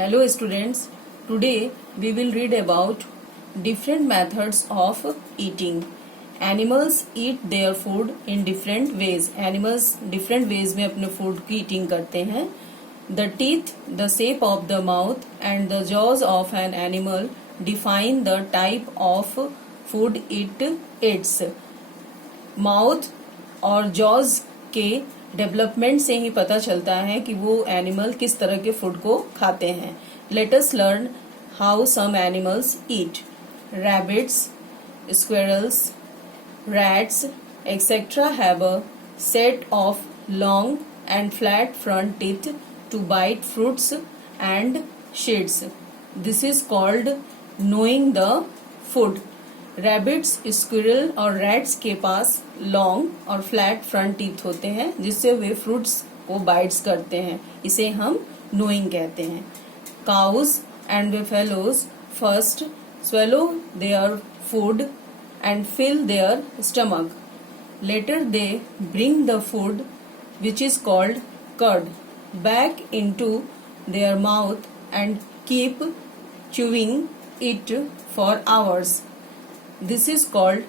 Hello students, today we will read about different methods of eating. Animals eat their food in different ways. Animals different ways में अपने food की eating करते हैं. The teeth, the shape of the mouth and the jaws of an animal define the type of food it eats. Mouth और jaws के development से ही पता चलता है कि वो एनिमल किस तरह के फूड को खाते हैं. Let us learn how some animals eat. Rabbits, squirrels, rats etcetera have a set of long and flat front teeth to bite fruits and seeds. This is called gnawing the food. Rabbits, squirrel और rats के पास long और flat front teeth होते हैं जिससे वे fruits को bytes करते हैं. इसे हम नोइंग कहते हैं. Cause and buffaloes first swallow their food and fill their stomach. Later they bring the food, which is called curd, back into their mouth and keep chewing it for hours. This is called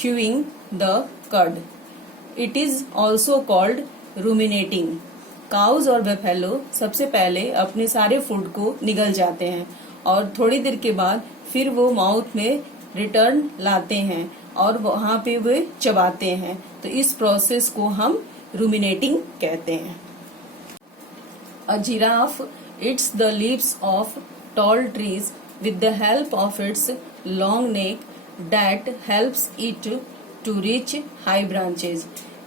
chewing the curd. It is also called ruminating. Cows और buffalo सबसे पहले अपने सारे food को निगल जाते हैं और थोड़ी देर के बाद फिर वो माउथ में रिटर्न लाते हैं और वहां पे वे चबाते हैं. तो इस प्रोसेस को हम रूमिनेटिंग कहते हैं. A giraffe eats the leaves of tall trees with the help of its long neck that helps it to reach high branches.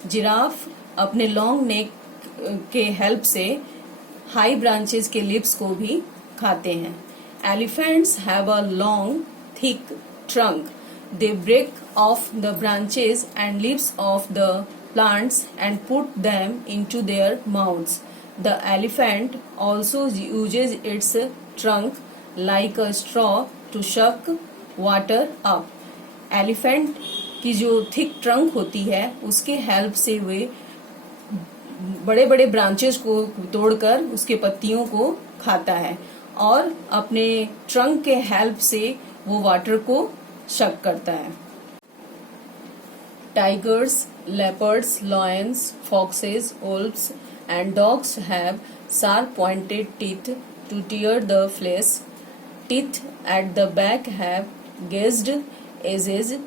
Giraffe अपने लॉन्ग नेक के हेल्प से हाई ब्रांचेस के लिप्स को भी खाते हैं. Elephants have a long, thick trunk. They break off the branches and leaves of the plants and put them into their mouths. The elephant also uses its trunk like a straw to suck water up. Elephant की जो thick trunk होती है उसके help से वे बड़े बड़े branches को तोड़कर उसके पत्तियों को खाता है और अपने ट्रंक के हेल्प से वो वाटर को शक करता है. Tigers, leopards, lions, foxes, wolves and dogs have sharp pointed teeth to tear the flesh. Teeth at the back have jagged edges.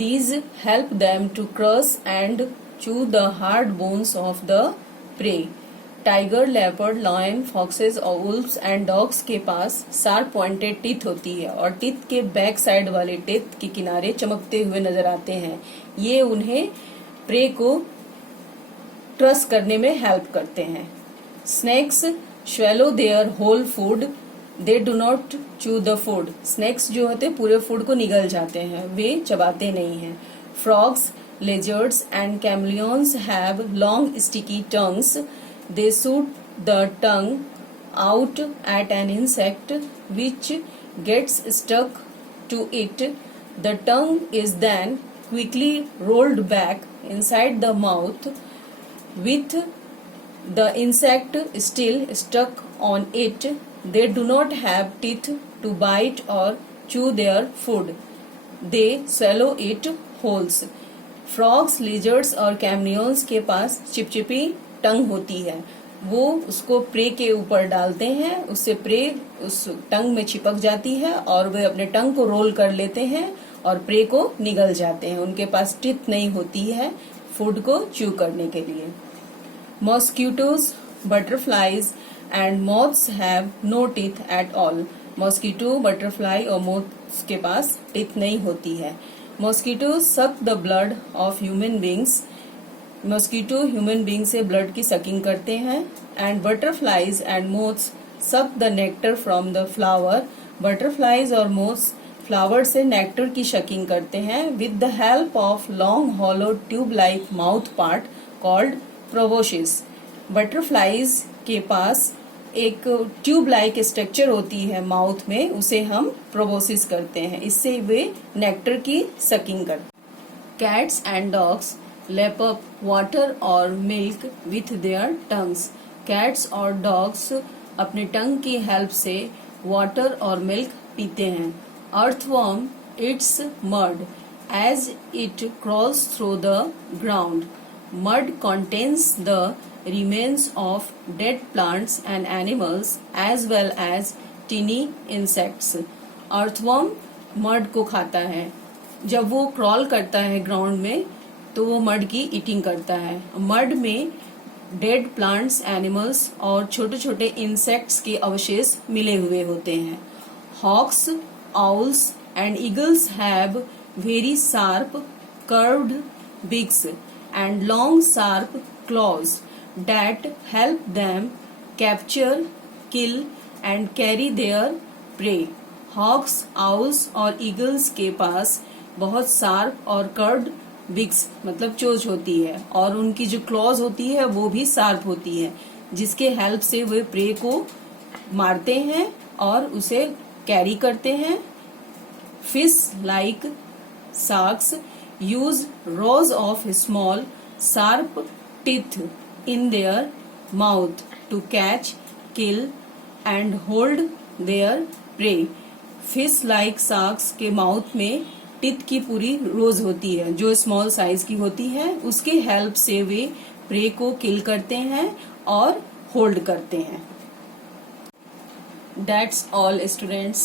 These help them to crush and chew the hard bones of the prey. Tiger, leopard, lion, foxes और wolves and dogs के पास sharp pointed teeth होती है और teeth के back side वाले teeth के किनारे चमकते हुए नजर आते हैं. ये उन्हें प्रे को ट्रस करने में हेल्प करते हैं. Snakes swallow their whole food. They do not chew the food. Snakes जो होते पूरे फूड को निगल जाते हैं, वे चबाते नहीं हैं. Frogs, lizards and chameleons have long sticky tongues. They shoot the tongue out at an insect which gets stuck to it. The tongue is then quickly rolled back inside the mouth with the insect still stuck on it. They do not have teeth to bite or chew their food. They swallow it whole. Frogs, lizards और chameleons के पास चिपचिपी टंग होती है. वो उसको pray के ऊपर डालते हैं, उससे प्रे उस टंग में चिपक जाती है और वे अपने टंग को रोल कर लेते हैं और प्रे को निगल जाते हैं. उनके पास टीथ नहीं होती है फूड को च्यू करने के लिए. Mosquitoes, butterflies and moths have no teeth at all. Mosquito, butterfly और मोथ्स के पास टीथ नहीं होती है. Mosquito suck the blood of human beings. Mosquito human being से ब्लड की सकिंग करते हैं. And butterflies and moths suck the nectar from the flower. Butterflies और मोथ्स फ्लावर से नेक्टर की शकिंग करते हैं with the help of long hollow tube like mouth part called proboscis. Butterflies के पास एक ट्यूब लाइक स्ट्रक्चर होती है mouth में, उसे हम प्रोबोसिस करते हैं. इससे वे नेक्टर की सकिंग करते हैं. Cats and dogs lap up water और milk with their tongues. Cats और डॉग्स अपने टंग की हेल्प से वाटर और मिल्क पीते हैं। Earthworm eats mud as it crawls through the ground. Mud contains the remains of dead plants and animals as well as tiny insects. Earthworm mud को खाता है। जब वो क्रॉल करता है ग्राउंड में तो वो मड की ईटिंग करता है। मड में डेड प्लांट्स, एनिमल्स और छोटे छोटे इंसेक्ट्स के अवशेष मिले हुए होते हैं। Hawks, owls and eagles have very sharp curved beaks and long sharp claws that help them capture, kill and carry their prey. Hawks, owls और ईगल्स के पास बहुत शार्प और कर्व्ड बिग्स मतलब चोंच होती है और उनकी जो क्लॉज होती है वो भी शार्प होती है, जिसके हेल्प से वे प्रे को मारते हैं और उसे कैरी करते हैं। Fish like sharks use rows of small sharp teeth in their mouth to catch, kill and hold their prey. Fish like sharks के माउथ में टिथ की पूरी रोज होती है जो स्मॉल साइज की होती है। उसके हेल्प से वे प्रे को किल करते हैं और होल्ड करते हैं। That's all, students.